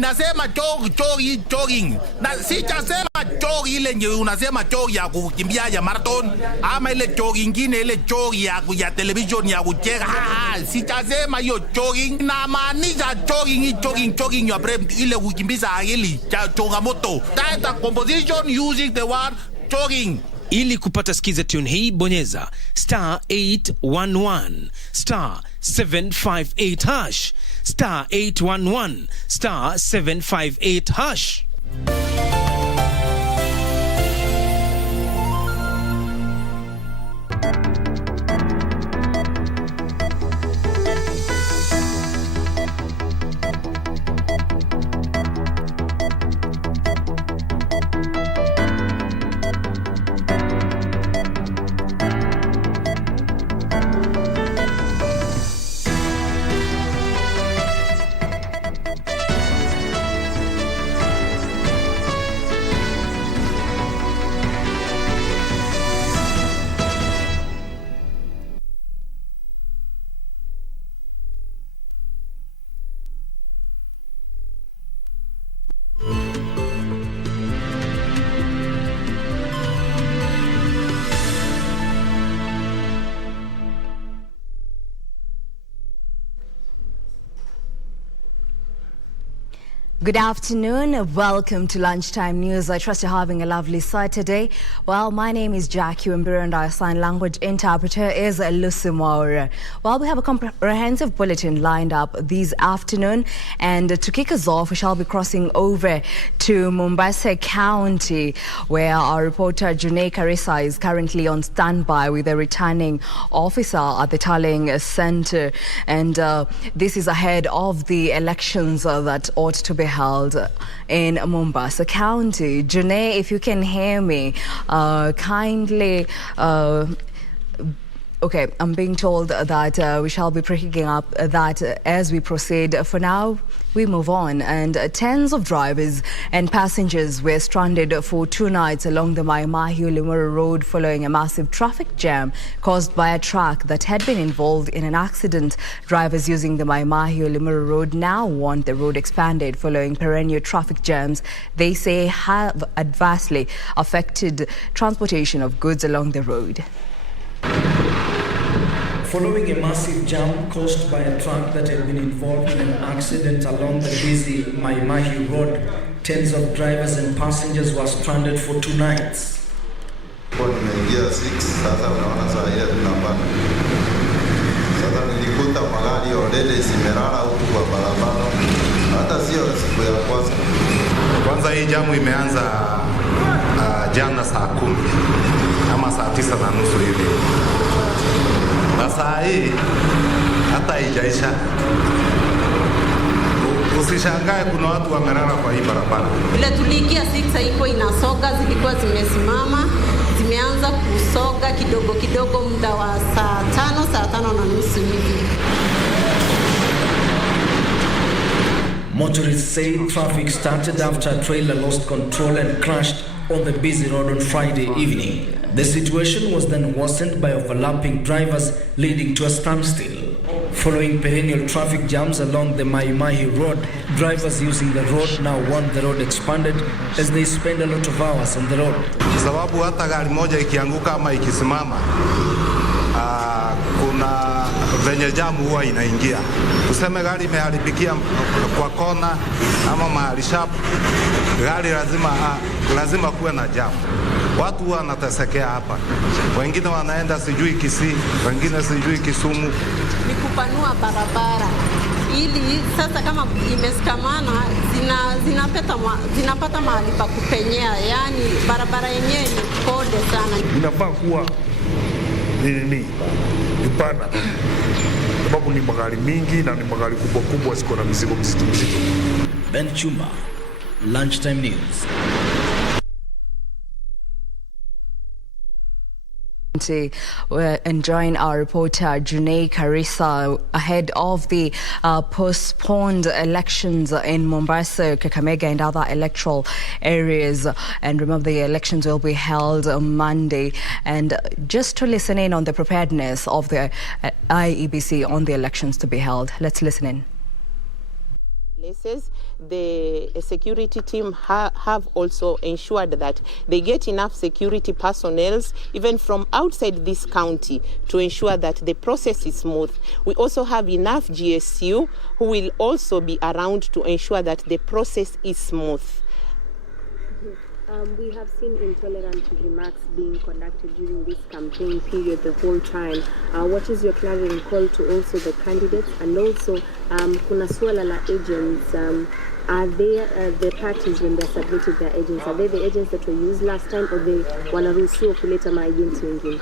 Nasema jogging. Na sijasema jog ile nje unasema jog ya kukimbia ya marathon ama ile jog ingine ile jog ya television ya kucheka. Sijasema hiyo jogging. Na maanisha jogging your brain ile kukimbiza akili changamoto. That's the composition using the word jogging. Ili kupata skiza tune hii bonyeza *811 *758 hash *811 *758 hash. Good afternoon. Welcome to Lunchtime News. I trust you're having a lovely Saturday. Well, my name is Jackie Wambiru and our sign language interpreter is Lucy Moore. Well, we have a comprehensive bulletin lined up this afternoon, and to kick us off, we shall be crossing over to Mombasa County, where our reporter Junay Garissa is currently on standby with a returning officer at the Tallying Center, and this is ahead of the elections that ought to be held in Mombasa County. Junay, if you can hear me, kindly. Okay, I'm being told that we shall be picking up that as we proceed. For now, we move on. And tens of drivers and passengers were stranded for 2 nights along the Limuru Road following a massive traffic jam caused by a truck that had been involved in an accident. Drivers using the Limuru Road now want the road expanded following perennial traffic jams they say have adversely affected transportation of goods along the road. Following a massive jam caused by a truck that had been involved in an accident along the busy Maimahi Road, tens of drivers and passengers were stranded for 2 nights. Kwa nimeingia 6 sasa unaona saa ile tunapanda. Sasa nilikuta magari already zimelala huku kwa barabara. Hata sio siku ya kwanza. Kwanza hii jamu imeanza jana saa 10 ama saa 9:30 hivi. Na saa hii hata haijaisha. Usishangae kuna watu wamelala kwa hii barabara. Bila tuliingia 6 haiko inasoga, zilikuwa zimesimama, zimeanza kusoga kidogo kidogo muda wa saa 5:30 hivi. Motorists say traffic started after a trailer lost control and crashed on the busy road on Friday evening. The situation was then worsened by overlapping drivers, leading to a standstill. Following perennial traffic jams along the Maimahi Road, drivers using the road now want the road expanded as they spend a lot of hours on the road. Sababu hata gari moja ikianguka ama ikisimama, kuna venye jamu huwa inaingia. Tuseme gari imeharibikia kwa kona ama mahali sharp, gari lazima kuwe na jamu. Watu wanatesekea hapa. Wengine wanaenda sijui Kisii, wengine sijui Kisumu. Ni kupanua barabara ili sasa kama imesikamana zinapata mahali pa kupenyea, yani barabara yenyewe ni kode sana. Inafaa kuwa ni pana, sababu ni magari mingi na ni magari kubwa ziko na mizigo mzito. Ben Chuma, Lunchtime News. And join our reporter Junay Garissa ahead of the postponed elections in Mombasa, Kakamega and other electoral areas. And remember, the elections will be held on Monday. And just to listen in on the preparedness of the IEBC on the elections to be held, let's listen in. Places, the security team have also ensured that they get enough security personnel, even from outside this county, to ensure that the process is smooth. We also have enough GSU who will also be around to ensure that the process is smooth. We have seen intolerant remarks being conducted during this campaign period the whole time. What is your clarion call to also the candidates? And also, kuna suala la agents. Are they the parties when they submitted their agents? Are they the agents that were used last time, or they wanaruhusiwa kuleta maagents wengine?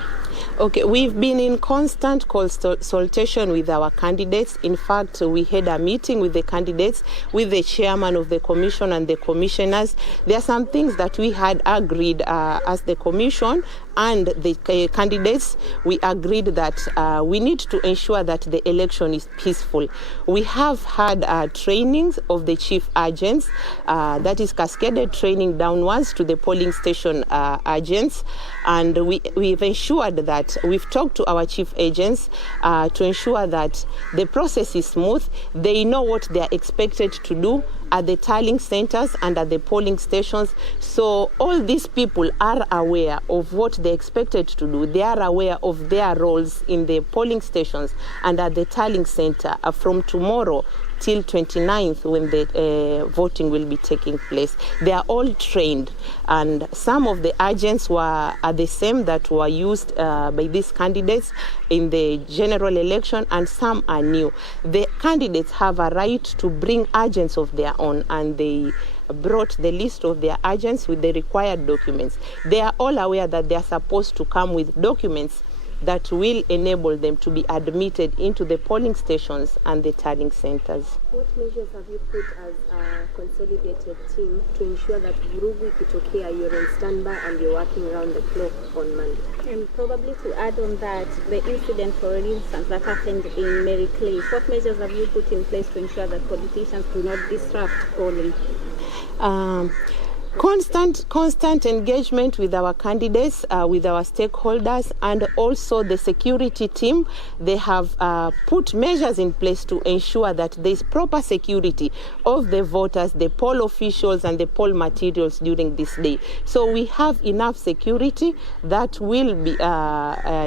Okay, we've been in constant consultation with our candidates. In fact, we had a meeting with the candidates, with the chairman of the commission and the commissioners. There are some things that we had agreed as the commission and the candidates. We agreed that we need to ensure that the election is peaceful. We have had trainings of the chief agents, that is cascaded training downwards to the polling station agents, and we've ensured that we've talked to our chief agents to ensure that the process is smooth. They know what they are expected to do at the tallying centers and at the polling stations. So all these people are aware of what they expected to do. They are aware of their roles in the polling stations and at the tallying center from tomorrow till 29th, when the voting will be taking place. They are all trained, and some of the agents are the same that were used by these candidates in the general election, and some are new. The candidates have a right to bring agents of their own, and they brought the list of their agents with the required documents. They are all aware that they are supposed to come with documents that will enable them to be admitted into the polling stations and the tallying centers. What measures have you put as a consolidated team to ensure that vurugu ikitokea, you're on standby and you're working around the clock on Monday? And probably to add on that, the incident, for instance, that happened in Mary Clay, what measures have you put in place to ensure that politicians do not disrupt polling? Constant engagement with our candidates, with our stakeholders, and also the security team. They have put measures in place to ensure that there is proper security of the voters, the poll officials, and the poll materials during this day. So we have enough security that will be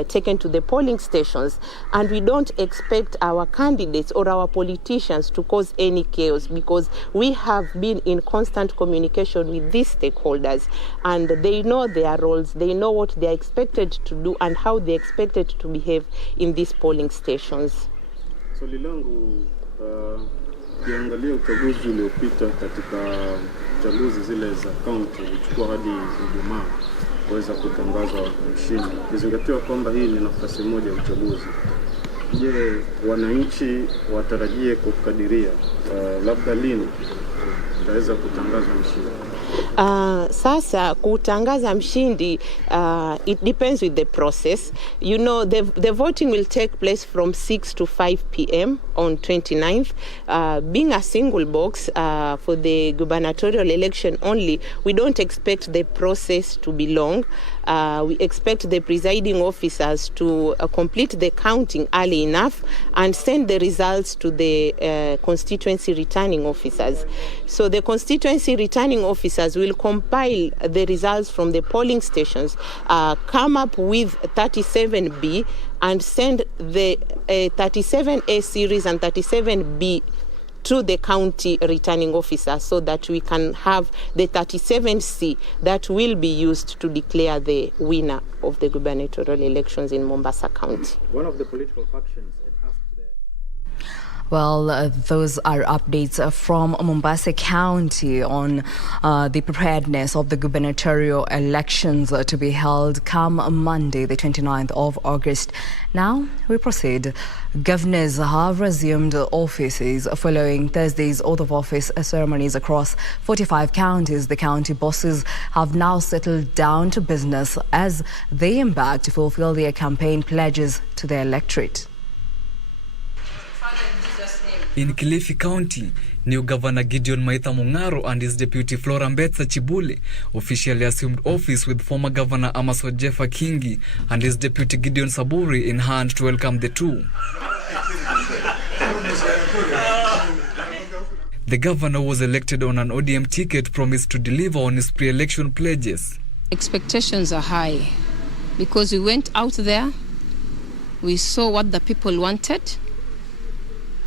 taken to the polling stations, and we don't expect our candidates or our politicians to cause any chaos, because we have been in constant communication with these stakeholders, and they know their roles, they know what they are expected to do and how they are expected to behave in these polling stations. Swali langu kiangalia uchaguzi uliopita, katika chaguzi zile za county uchukua hadi Ijumaa kuweza kutangaza mshindi, kizingatiwa kwamba hii ni nafasi moja ya uchaguzi. Je, wananchi watarajie kukadiria labda lini utaweza kutangaza mshindi? Sasa kutangaza mshindi, it depends with the process. You know, the voting will take place from 6 to 5 p.m. on 29th. Being a single box for the gubernatorial election only, we don't expect the process to be long. We expect the presiding officers to complete the counting early enough and send the results to the constituency returning officers. So the constituency returning officers will compile the results from the polling stations, come up with 37B, and send the 37A series and 37B to the county returning officer, so that we can have the 37C that will be used to declare the winner of the gubernatorial elections in Mombasa County. One of the political factions. Well, those are updates from Mombasa County on the preparedness of the gubernatorial elections to be held come Monday, the 29th of August. Now, we proceed. Governors have resumed offices following Thursday's oath of office ceremonies across 45 counties. The county bosses have now settled down to business as they embark to fulfill their campaign pledges to their electorate. In Kilifi County, new Governor Gideon Maitha Mungaro and his deputy Flora Mbetsa Chibule officially assumed office, with former Governor Amaso Jeffa Kingi and his deputy Gideon Saburi in hand to welcome the two. The governor was elected on an ODM ticket, promised to deliver on his pre-election pledges. Expectations are high because we went out there, we saw what the people wanted.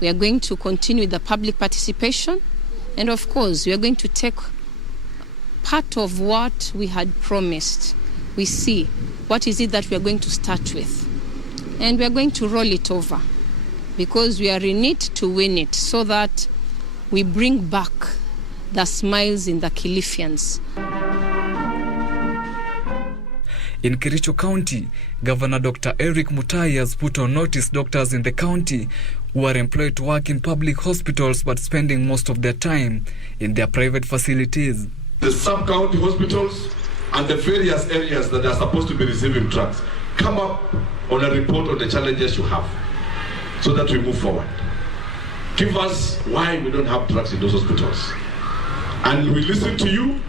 We are going to continue with the public participation, and of course, we are going to take part of what we had promised. We see what is it that we are going to start with, and we are going to roll it over because we are in it to win it, so that we bring back the smiles in the Kilifians. In Kericho County, Governor Dr. Eric Mutai has put on notice doctors in the county who are employed to work in public hospitals but spending most of their time in their private facilities. The sub-county hospitals and the various areas that are supposed to be receiving drugs come up on a report on the challenges you have so that we move forward. Give us why we don't have drugs in those hospitals. And we listen to you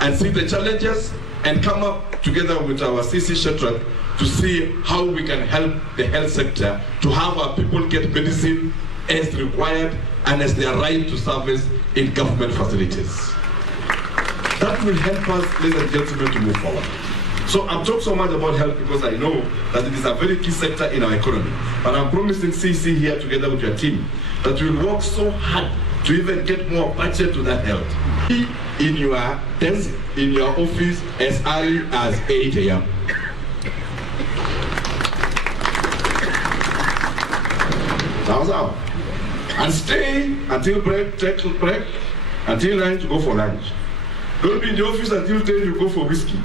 and see the challenges and come up together with our CC Shepherd to see how we can help the health sector to have our people get medicine as required and as their right to service in government facilities. That will help us, ladies and gentlemen, to move forward. So I'm talking so much about health because I know that it is a very key sector in our economy. But I'm promising CC here together with your team that we'll work so hard to even get more budget to that health. Be in your desk, in your office as early as 8 a.m. Sounds out. And stay until break, take break, until lunch, go for lunch. Don't be in the office until 10, you go for whiskey.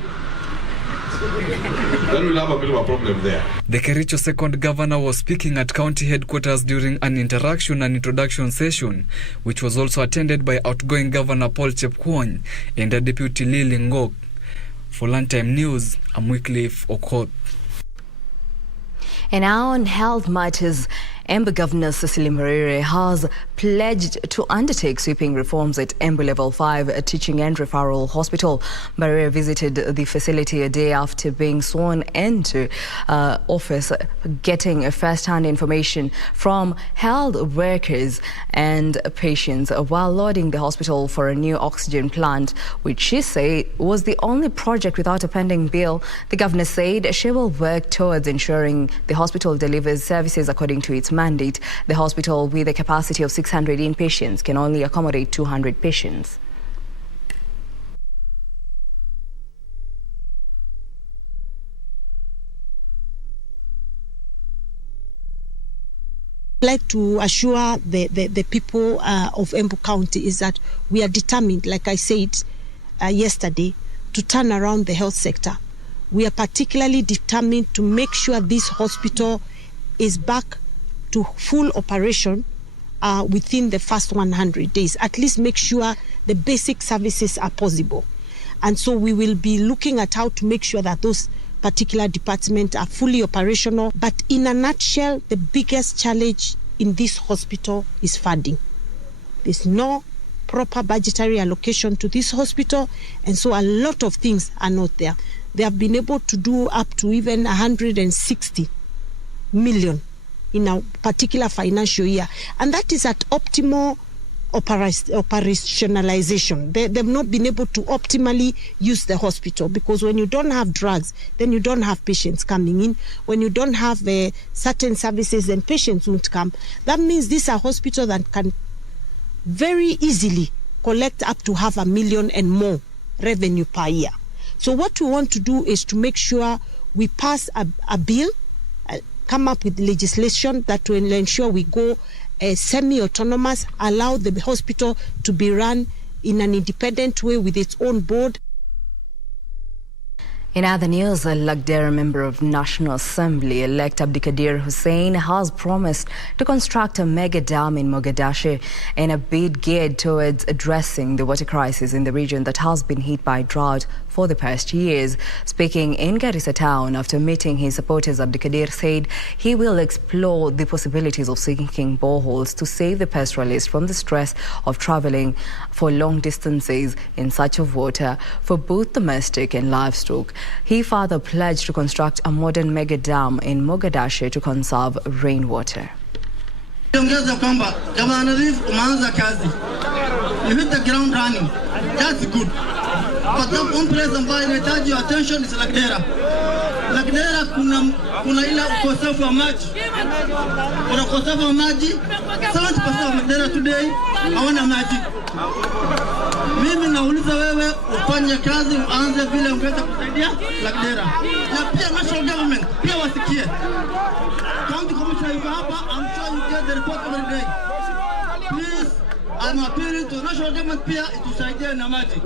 Then we'll have a bit of a problem there. The Kericho second governor was speaking at county headquarters during an interaction and introduction session, which was also attended by outgoing Governor Paul Chepkwony and the Deputy Lily Ngok. For Lunchtime News, I'm Wycliffe Okoth. And now on health matters, Embu Governor Cecily Murire has pledged to undertake sweeping reforms at Embu Level 5 Teaching and Referral Hospital. Murire visited the facility a day after being sworn into office, getting first-hand information from health workers and patients while loading the hospital for a new oxygen plant, which she said was the only project without a pending bill. The governor said she will work towards ensuring the hospital delivers services according to its mandate. The hospital, with a capacity of 600 inpatients, can only accommodate 200 patients. Like to assure the people of Embu County is that we are determined, like I said yesterday, to turn around the health sector. We are particularly determined to make sure this hospital is back to full operation within the first 100 days. At least make sure the basic services are possible. And so we will be looking at how to make sure that those particular departments are fully operational. But in a nutshell, the biggest challenge in this hospital is funding. There's no proper budgetary allocation to this hospital, and so a lot of things are not there. They have been able to do up to even 160 million in a particular financial year, and that is at optimal operationalization. They've not been able to optimally use the hospital, because when you don't have drugs, then you don't have patients coming in. When you don't have certain services, then patients won't come. That means this is a hospital that can very easily collect up to 500,000 and more revenue per year. So what we want to do is to make sure we pass a bill, come up with legislation that will ensure we go semi-autonomous, allow the hospital to be run in an independent way with its own board. In other news, a Lagdera member of National Assembly-elect Abdikadir Hussein has promised to construct a mega dam in Mogadishu in a bid geared towards addressing the water crisis in the region that has been hit by drought for the past years. Speaking in Garissa town after meeting his supporters, Abdikadir said he will explore the possibilities of sinking boreholes to save the pastoralists from the stress of travelling for long distances in search of water for both domestic and livestock. He further pledged to construct a modern mega dam in Mogadishu to conserve rainwater. Ongeza kwamba Gavana Nadhif umeanza kazi. You hit the ground running. That's good. But the one place ambayo inahitaji attention is Lagdera. Lagdera kuna ile ukosefu wa maji. Kuna ukosefu wa maji. 70% of Lagdera today hawana maji. Mimi nauliza wewe ufanye kazi uanze vile ungeweza kusaidia Lagdera. Na pia national government pia wasikie. County Commissioner yuko hapa, I'm sure you get the report every day. Please, I'm appealing to national government pia itusaidie na maji.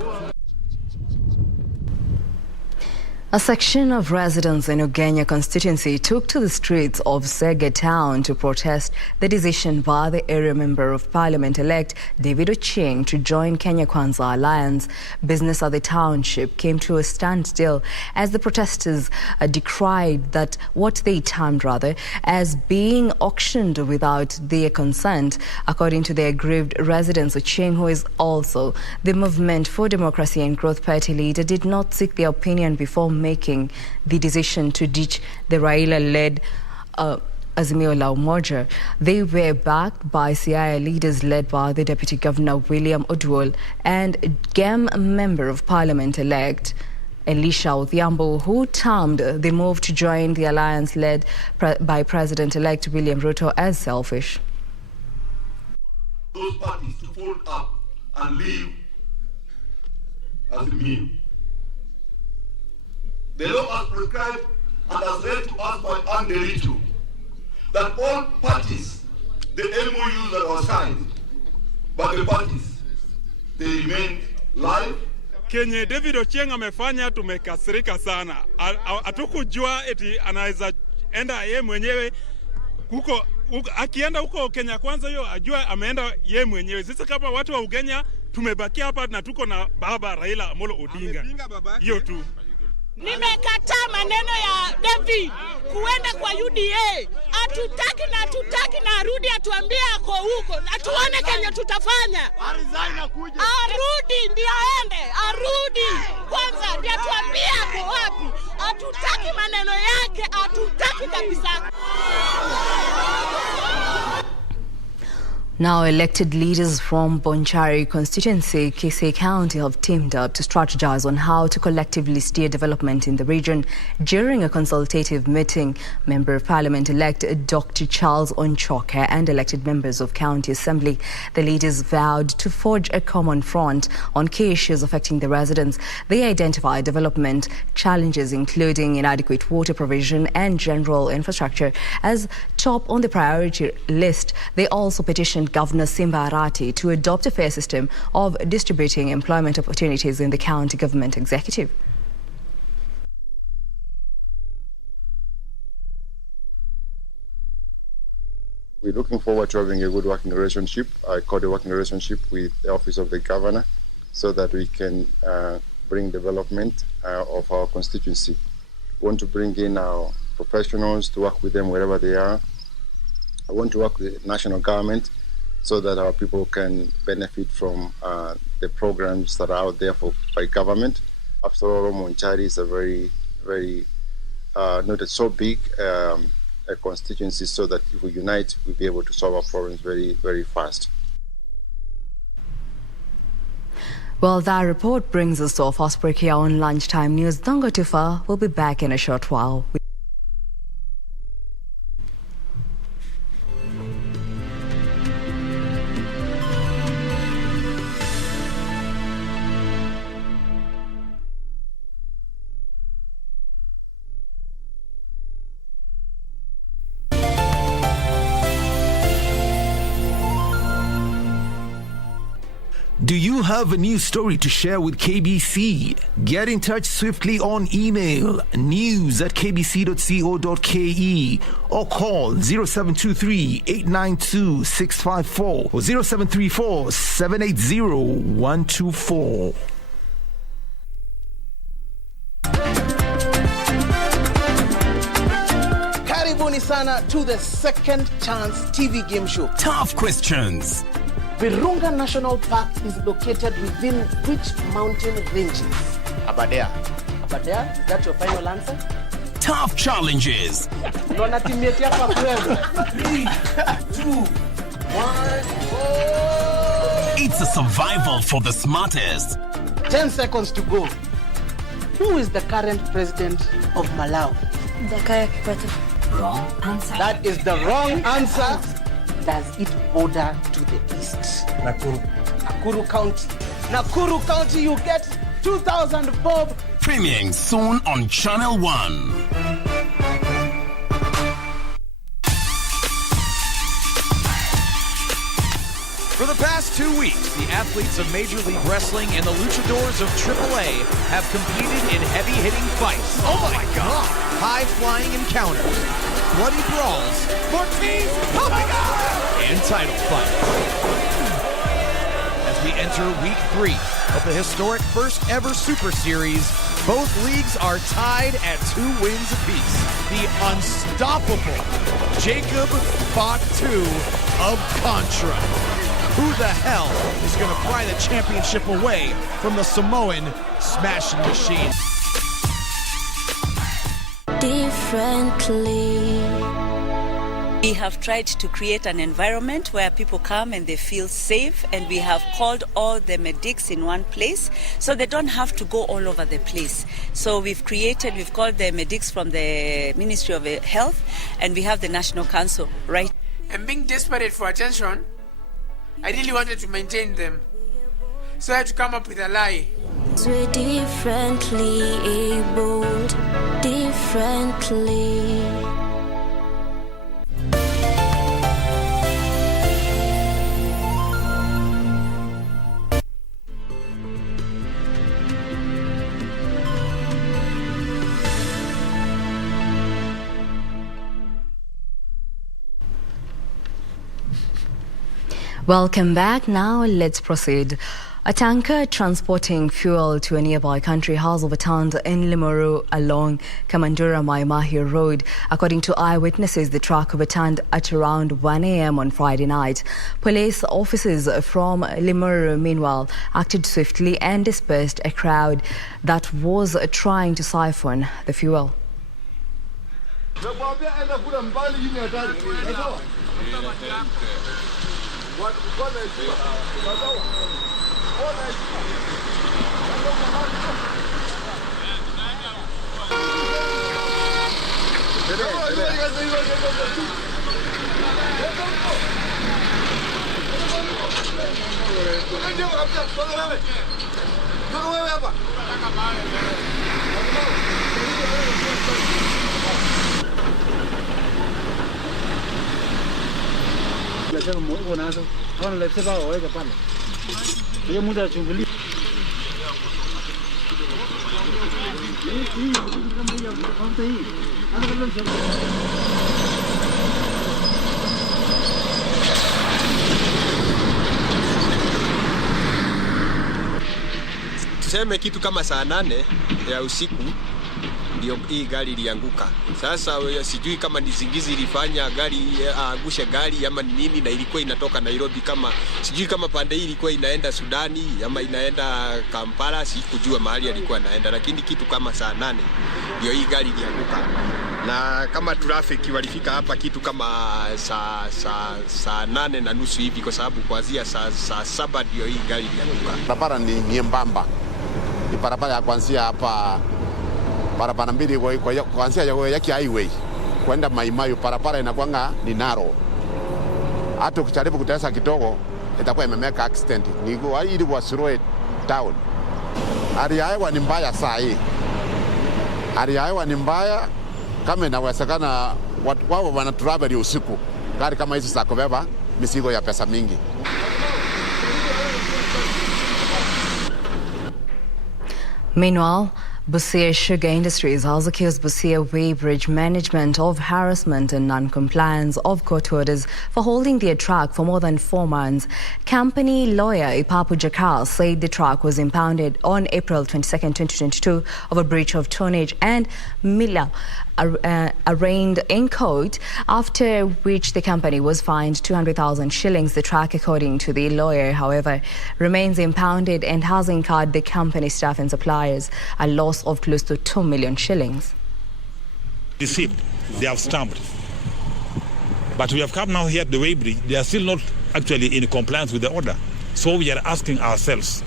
A section of residents in Ugenya constituency took to the streets of Sege town to protest the decision by the area member of parliament-elect David Ochieng to join Kenya Kwanza Alliance. Business at the township came to a standstill as the protesters decried that what they termed as being auctioned without their consent. According to the aggrieved residents, Ochieng, who is also the Movement for Democracy and Growth Party leader, did not seek their opinion before making the decision to ditch the Raila-led Azimio la Umoja. They were backed by Siaya leaders led by the Deputy Governor William Oduol and GEM Member of Parliament-elect Elisha Odhiambo, who termed the move to join the alliance led by President-elect William Ruto as selfish. Those parties to fold up and leave Azimio. The law has prescribed and has read to us by Anderito that all parties, the MOUs that were signed, but the parties, they remain live. Kenye David Ochieng amefanya tumekasirika sana. Hatukujua eti anaweza enda yeye mwenyewe huko akienda huko Kenya Kwanza, hiyo ajua ameenda yeye mwenyewe. Sisi kama watu wa Ugenya tumebakia hapa na tuko na baba Raila Amolo Odinga. Hiyo tu. Nimekataa maneno ya David kuenda kwa UDA. Hatutaki na arudi atuambie ako huko. Atuone Kenya tutafanya. Arudi ndio aende. Arudi kwanza ndio atuambie ako wapi. Hatutaki maneno yake, hatutaki kabisa. Now, elected leaders from Bonchari constituency, KBC County, have teamed up to strategize on how to collectively steer development in the region. During a consultative meeting, Member of Parliament-elect Dr. Charles Onchoke and elected members of County Assembly, the leaders vowed to forge a common front on key issues affecting the residents. They identified development challenges, including inadequate water provision and general infrastructure, as top on the priority list. They also petitioned Governor Simba Arati to adopt a fair system of distributing employment opportunities in the county government executive. We're looking forward to having a good working relationship. I call the working relationship with the Office of the Governor so that we can bring development of our constituency. We want to bring in our professionals to work with them wherever they are. I want to work with the national government so that our people can benefit from the programs that are out there by government. After all, Monchari is a very, not so big a constituency, so that if we unite, we'll be able to solve our problems very, very fast. Well, that report brings us to our first break here on Lunchtime News. Don't go too far. We'll be back in a short while. Do you have a news story to share with KBC? Get in touch swiftly on email news@kbc.co.ke or call 0723 892 654 or 0734 780 124. Karibuni sana to the Second Chance TV game show. Tough questions. Virunga National Park is located within which mountain ranges? Aberdare. Aberdare, is that your final answer? Tough challenges. 3, 2, It's a survival for the smartest. 10 seconds to go. Who is the current president of Malawi? Jakaya Kikwete. Wrong answer. That is the wrong answer. Does it border to the east? Nakuru. Nakuru County. Nakuru County, you get 2,000 bob. Premiering soon on Channel 1. For the past 2 weeks, the athletes of Major League Wrestling and the luchadors of AAA have competed in heavy-hitting fights. Oh my God! High-flying encounters, bloody brawls, Ortiz, oh my God! And title fights. As we enter week 3 of the historic first-ever Super Series, both leagues are tied at 2 wins apiece. The unstoppable Jacob Fatu of Contra. Who the hell is going to pry the championship away from the Samoan smashing machine? Differently. We have tried to create an environment where people come and they feel safe, and we have called all the medics in one place so they don't have to go all over the place. So we've called the medics from the Ministry of Health, and we have the National Council, right? And being desperate for attention, I really wanted to maintain them. So I had to come up with a lie. We're differently abled, differently. Welcome back. Now let's proceed. A tanker transporting fuel to a nearby country has overturned in Limuru along Kamandura Maimahi Road. According to eyewitnesses, the truck overturned at around 1 a.m. on Friday night. Police officers from Limuru, meanwhile, acted swiftly and dispersed a crowd that was trying to siphon the fuel. Tuseme kitu kama saa 8 ya usiku ndio hii gari ilianguka. Sasa sijui kama ni zingizi ilifanya gari angushe gari ama ni nini, na ilikuwa inatoka Nairobi, kama sijui kama pande hii ilikuwa inaenda Sudani ama inaenda Kampala, sikujua mahali alikuwa anaenda, lakini kitu kama saa 8 ndio hii gari ilianguka. Na kama traffic walifika hapa kitu kama saa 8:30 hivi, kwa sababu kuanzia saa 7 ndio hii gari ilianguka. Barabara ni nyembamba. Ni barabara ya kuanzia hapa, barabara mbili kuanzia Yaki highway kwenda Maimayu, barabara inakuanga ni narrow. Hata ukijaribu kutesa kidogo itakuwa imemeka accident. Ni ili wasroe down. Hali ya hewa ni mbaya saa hii. Hali ya hewa ni mbaya, kama inawezekana wao wana travel usiku. Gari kama hizi za kubeba mizigo ya pesa mingi. Meanwhile, Busia Sugar Industries has accused Busia Weighbridge Management of harassment and non-compliance of court orders for holding their truck for more than 4 months. Company lawyer Ipapu Jakar said the truck was impounded on April 22, 2022 over breach of tonnage and Miller arraigned in court, after which the company was fined 200,000 shillings. The truck, according to the lawyer, however, remains impounded and has incurred the company staff and suppliers a loss of close to 2 million shillings. Received, they have stamped. But we have come now here at the Weighbridge, they are still not actually in compliance with the order. So we are asking ourselves,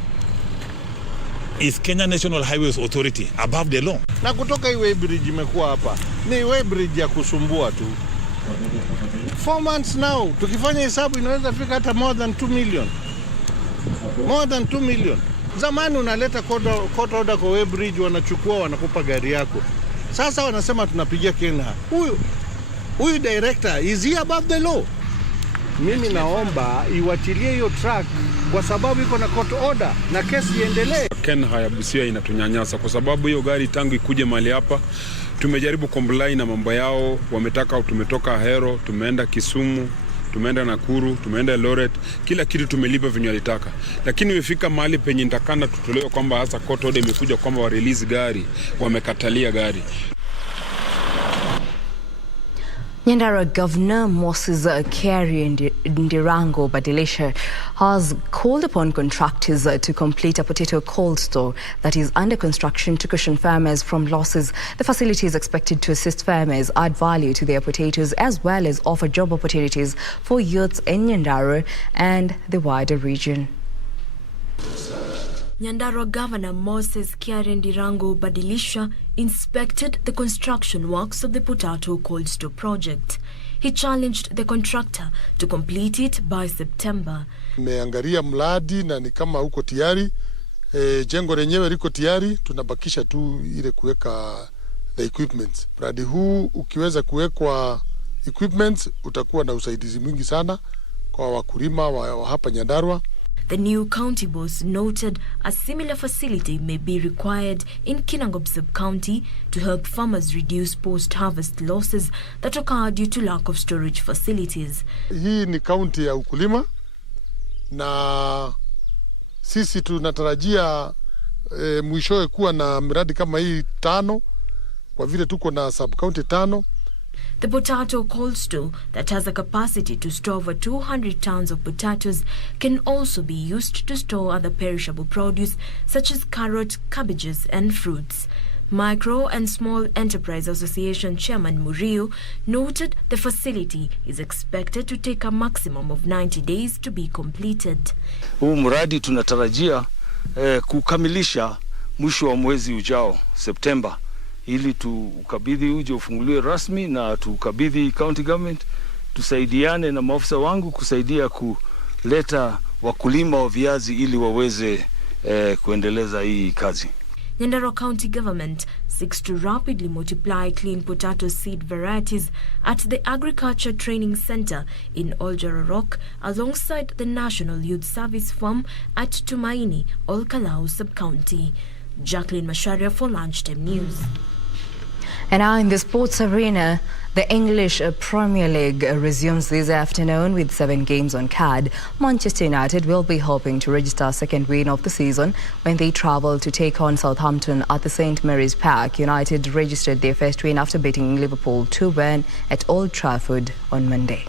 is Kenya National Highways Authority above the law? Na kutoka highway bridge imekuwa hapa ni highway bridge ya kusumbua tu. 4 months now, tukifanya hesabu inaweza fika hata more than 2 million. More than 2 million. Zamani unaleta court order kwa highway bridge, wanachukua wanakupa gari yako. Sasa wanasema tunapigia Kenya. Huyu director, is he above the law? Mimi naomba iwachilie hiyo track kwa sababu iko na court order na kesi iendelee. Kenya ya Busia inatunyanyasa kwa sababu hiyo gari tangu ikuje mahali hapa tumejaribu comply na mambo yao, wametaka tumetoka Ahero, tumeenda Kisumu, tumeenda Nakuru, tumeenda Eldoret, kila kitu tumelipa venye walitaka. Lakini imefika mahali penye nitakana tutolewe kwamba hasa court order imekuja kwamba wa release gari, wamekatalia gari. Nyandarua Governor Moses Kiari Ndirango Badilisha has called upon contractors to complete a potato cold store that is under construction to cushion farmers from losses. The facility is expected to assist farmers add value to their potatoes as well as offer job opportunities for youths in Nyandarua and the wider region. Nyandarua Governor Moses Kiari Ndirango Badilisha inspected the construction works of the potato cold store project. He challenged the contractor to complete it by September. Nimeangalia mradi na ni kama uko tayari, jengo lenyewe liko tayari, tunabakisha tu ile kuweka the equipment. Mradi huu ukiweza kuwekwa equipment utakuwa na usaidizi mwingi sana kwa wakulima wa hapa Nyandarua. The new county boss noted a similar facility may be required in Kinangop sub-county to help farmers reduce post-harvest losses that occur due to lack of storage facilities. Hii ni county ya ukulima na sisi tunatarajia mwishowe kuwa na miradi kama hii 5 kwa vile tuko na sub-county 5. The potato cold store that has a capacity to store over 200 tons of potatoes can also be used to store other perishable produce such as carrot, cabbages and fruits. Micro and Small Enterprise Association Chairman Muriu noted the facility is expected to take a maximum of 90 days to be completed. Huu mradi tunatarajia kukamilisha mwisho wa mwezi ujao September, ili tukabidhi uje ufunguliwe rasmi na tukabidhi county government, tusaidiane na maafisa wangu kusaidia kuleta wakulima wa viazi ili waweze kuendeleza hii kazi. Nyandarua County Government seeks to rapidly multiply clean potato seed varieties at the Agriculture Training Center in Oljarorok alongside the National Youth Service Farm at Tumaini, Olkalau Sub-County. Jacqueline Masharia for Lunchtime News. And now in the sports arena, the English Premier League resumes this afternoon with 7 games on card. Manchester United will be hoping to register a second win of the season when they travel to take on Southampton at the St Mary's Park. United registered their first win after beating Liverpool 2-1 at Old Trafford on Monday.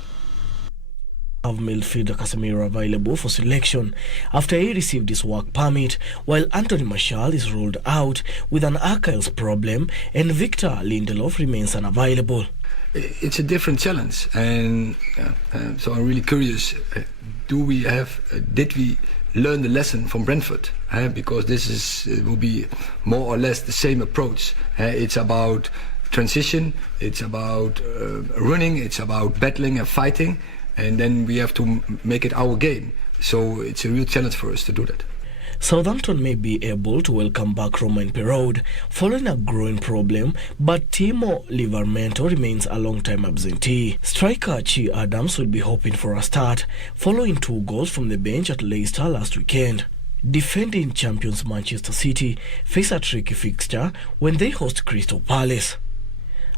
Have midfielder Casemiro available for selection after he received his work permit, while Anthony Martial is ruled out with an Achilles problem and Victor Lindelof remains unavailable. It's a different challenge, and so I'm really curious, did we learn the lesson from Brentford? Because it will be more or less the same approach. It's about transition, it's about running, it's about battling and fighting, and then we have to make it our game. So it's a real challenge for us to do that. Southampton may be able to welcome back Romain Perraud following a growing problem, but Timo Livramento remains a long-time absentee. Striker Chi Adams will be hoping for a start following 2 goals from the bench at Leicester last weekend. Defending champions Manchester City face a tricky fixture when they host Crystal Palace.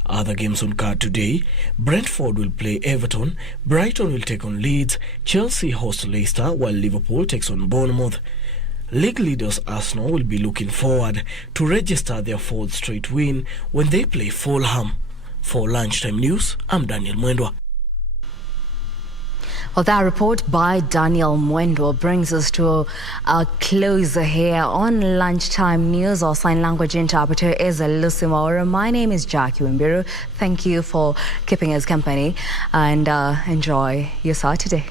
Other games on card today: Brentford will play Everton, Brighton will take on Leeds, Chelsea host Leicester while Liverpool takes on Bournemouth. League leaders Arsenal will be looking forward to register their 4th straight win when they play Fulham. For Lunchtime News, I'm Daniel Mwendwa. Well, that report by Daniel Mwendwa brings us to a close here on Lunchtime News. Our sign language interpreter is Lucy Maura. My name is Jackie Wambiru. Thank you for keeping us company and enjoy your Saturday.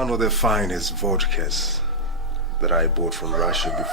one of the finest vodkas that I bought from Russia before.